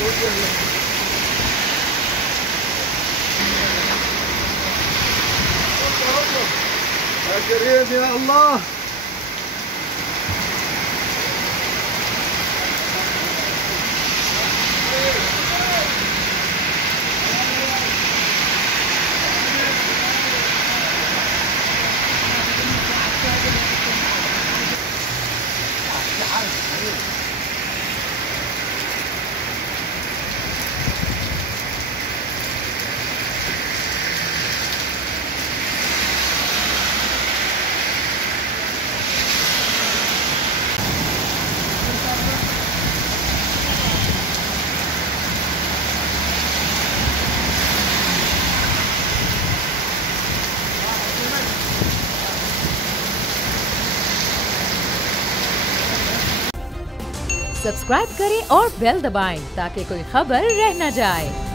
يا كريم يا الله. सब्सक्राइब करें और बेल दबाएं ताकि कोई खबर रह न जाए।